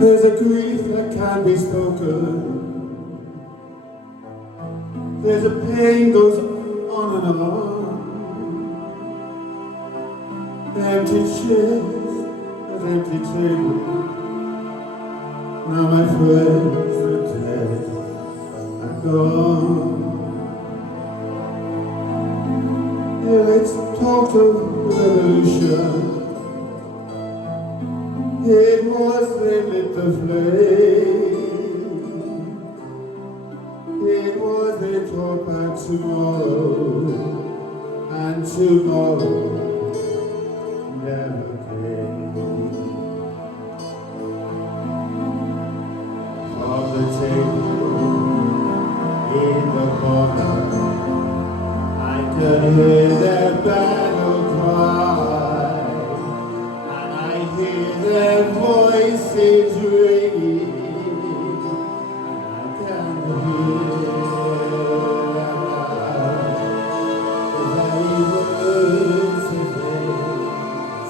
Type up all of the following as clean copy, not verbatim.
There's a grief that can't be spoken. There's a pain goes on and on. Empty chairs and empty tables. Now my friends are dead and gone. Yeah, let's talk of revolution. It was they lit the flame. It was they taught back tomorrow, and tomorrow never came. On the table in the corner, I could hear their battle cry, and I hear their voices ringing, and I can hear the very words that they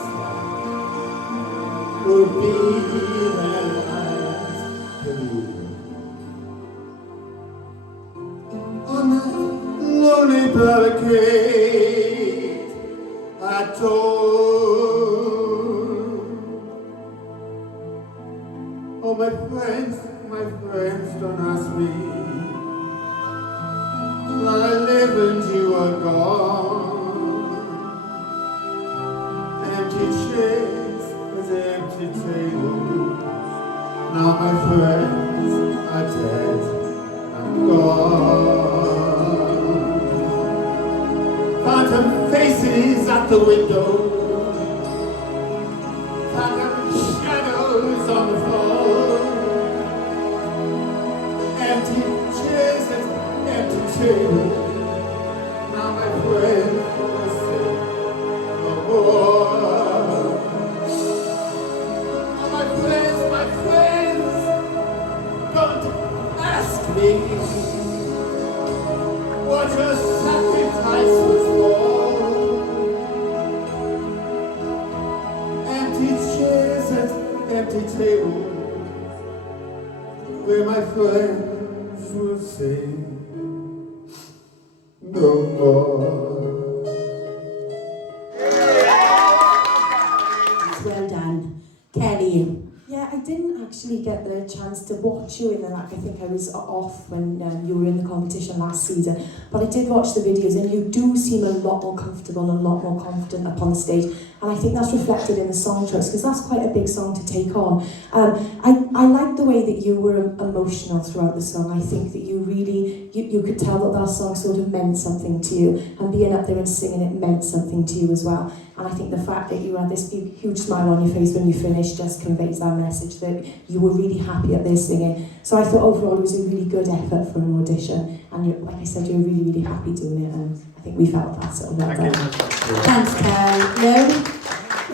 sang would be their last belief. On that lonely barricade, I told oh my friends, don't ask me. While I live and you are gone. Empty chairs and empty tables. Now my friends are dead and gone. Phantom faces at the window. Phantom shadows on the floor. Empty chairs and empty tables. Now my friend will say no more. Oh my friends, don't ask me what your sacrifice was for. Empty chairs and empty tables, where my friends will say no more. Well done. Kelly. Yeah, I didn't actually get the chance to watch you in the I think I was off when you were in the competition last season, but I did watch the videos and you do seem a lot more comfortable and a lot more confident up on the stage, and I think that's reflected in the song choice because that's quite a big song to take on. I like the way that you were emotional throughout the song. I think that you really, you could tell that song sort of meant something to you, and being up there and singing it meant something to you as well. And I think the fact that you had this huge smile on your face when you finished just conveys that message that you were really happy at this singing. So I thought overall it was a really good effort for an audition, and like I said, you were really, really happy doing it, and I think we felt that sort of well done. Thanks, Kel. No?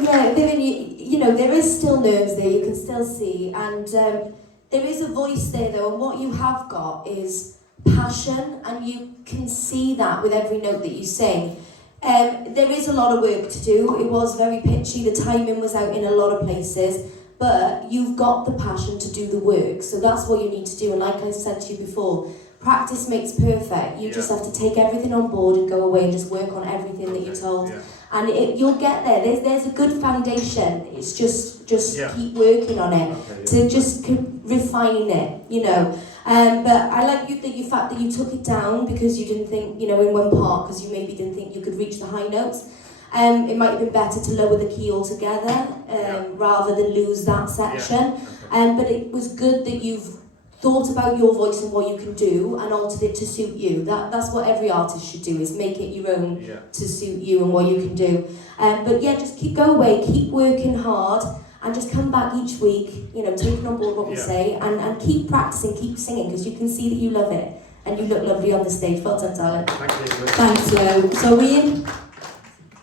Yeah, Vivian, you know, there is still nerves there, you can still see, and there is a voice there though, and what you have got is passion, and you can see that with every note that you sing. There is a lot of work to do. It was very pitchy, the timing was out in a lot of places, but you've got the passion to do the work, so that's what you need to do. And like I said to you before, practice makes perfect. You just have to take everything on board and go away and just work on everything that you're told. And you'll get there. There's a good foundation. It's just keep working on it to just refine it, you know. But I like the fact that you took it down because you didn't think, you know, in one part, because you maybe didn't think you could reach the high notes. It might have been better to lower the key altogether rather than lose that section. But it was good that you've thought about your voice and what you can do and altered it to suit you. That's what every artist should do, is make it your own to suit you and what you can do. But yeah, just go away, keep working hard, and just come back each week, you know, taking on board what we say, and keep practicing, keep singing, because you can see that you love it, and you look lovely on the stage. Well done, darling. Thanks, Lo. So Ian?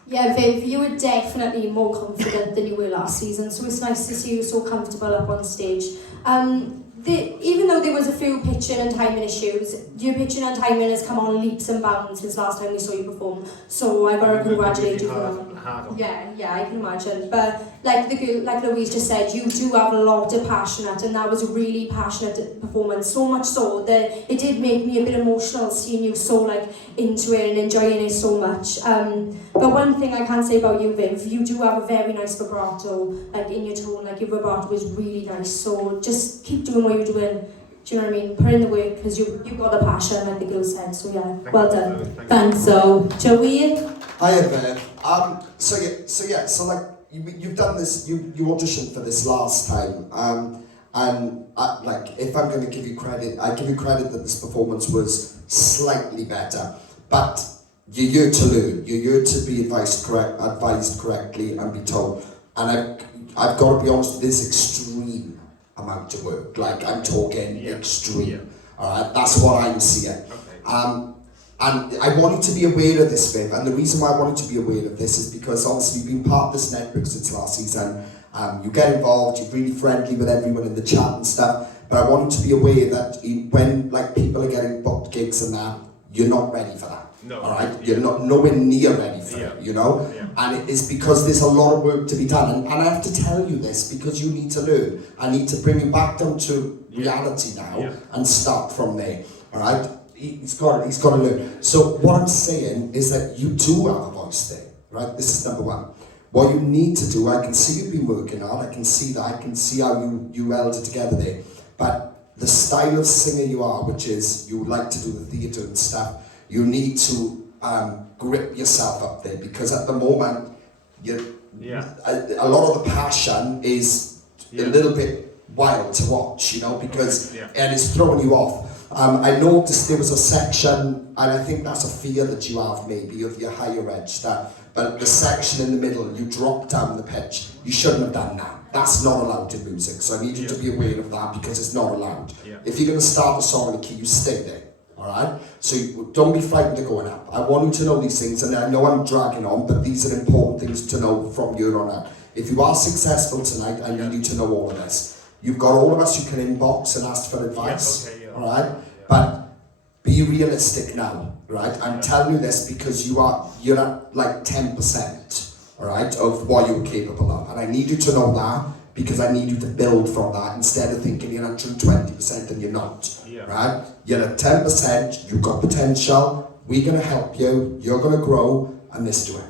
Yeah, Viv, you were definitely more confident than you were last season, so it's nice to see you so comfortable up on stage. Even though there was a few pitching and timing issues, your pitching and timing has come on leaps and bounds since last time we saw you perform, so I got to congratulate you for that. hard on. Yeah, I can imagine. But like the girl, like Louise just said, you do have a lot of passionate, and that was a really passionate performance. So much so that it did make me a bit emotional seeing you so like into it and enjoying it so much. But one thing I can say about you, Viv, you do have a very nice vibrato, like in your tone. Like your vibrato is really nice. So just keep doing what you're doing. Do you know what I mean? Put in the work because you've got the passion, like the girl said. So yeah, well done. Thanks, so Joey. Hi, Bev. So like you've done this, you auditioned for this last time, and like if I'm going to give you credit, I give you credit that this performance was slightly better, but you're here to learn. You're here to be advised correctly and be told. And I've got to be honest, this extreme amount of work. Like I'm talking extreme. Alright, that's what I'm seeing. Okay. And I want you to be aware of this, Viv, and the reason why I want you to be aware of this is because obviously you've been part of this network since last season. You get involved, you're really friendly with everyone in the chat and stuff, but I want you to be aware that when like people are getting booked gigs and that, you're not ready for that. No. Alright? You're not nowhere near ready for it, you know? Yeah. And it is because there's a lot of work to be done. And I have to tell you this because you need to learn. I need to bring you back down to reality now and start from there. Alright? He's got to learn. So what I'm saying is that you do have a voice there. Right? This is number one. What you need to do, I can see you've been working hard, I can see that, I can see how you held it together there. But the style of singer you are, which is you like to do the theatre and stuff, you need to grip yourself up there because at the moment, a lot of the passion is a little bit wild to watch, you know, because and it's throwing you off. I noticed there was a section, and I think that's a fear that you have maybe of your higher edge, but the section in the middle, you drop down the pitch. You shouldn't have done that. That's not allowed in music, so I need you to be aware of that because it's not allowed. If you're going to start a song in a key, you stay there. Alright? So don't be frightened of going up. I want you to know these things, and I know I'm dragging on, but these are important things to know from here on out. If you are successful tonight, I need you to know all of this. You've got all of us you can inbox and ask for advice. Alright? But be realistic now, right? I'm telling you this because you're at like 10%, alright, of what you're capable of. And I need you to know that because I need you to build from that instead of thinking you're 120% and you're not. Right? You're at 10%, you've got potential, we're going to help you, you're going to grow, and let's do it.